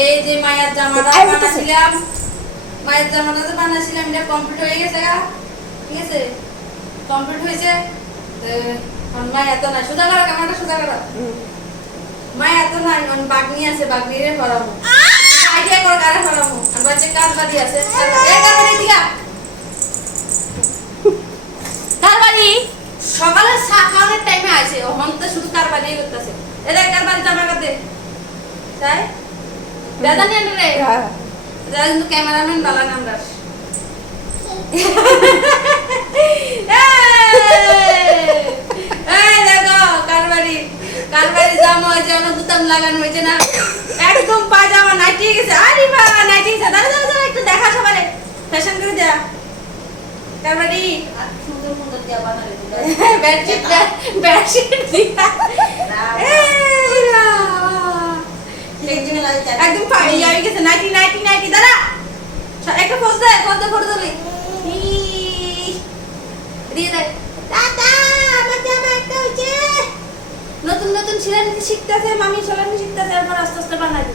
এই যে মায়ের জামাটা আই মায়ের জামাটা যে বানাছিলাম এটা কমপ্লিট হয়ে গেছে গা। ঠিক আছে? কমপ্লিট হয়েছে? তো এখন না সুদা করা ক্যামেরাটা সুদা করা। মায় এত না বাগনি আছে বাগনি পড়াবো। আইডিয়া কর কারে পড়াবো? আর বাচ্চা কাজ বাদি আছে? এই কারে দিগা কারবারি সকালে চা খাওয়ানোর টাইমে আছে ওখান তো শুধু কারবারি করতেছে। এদের কারবারি জামা কাটে? তাই? দাদা নিয়ে রে হ্যাঁ। দাদা কিন্তু ক্যামেরাম্যান বালা নামরা এই দেখো কারবারি। কারবারি জামা হয়েছে আমার লাগানো হয়েছে না। একদম পাজামা নাইটি গেছে। আরে বাবা নাইটি গেছে। দাদা দাদা দাদা, একটু দেখা সবারে। ফ্যাশন করে দেয়া। কারবারি। সুন্দর সুন্দর দিয়া বানালে। দিদা। বেডশিট বেডশিট দিয়া এই বাবা। একদিনে লাগে চার- একদম পানি হয়ে গেছে, নাইটি নাইটি নাইটি দাদা একটা পোজ দে পোজ দে ফটো তুলি। দিয়ে দে দাদা, আমার জামা একটা হচ্ছে নতুন নতুন ছিলেন শিখতেছে মামি ছিলেন শিখতেছে এরপর আস্তে আস্তে বানায়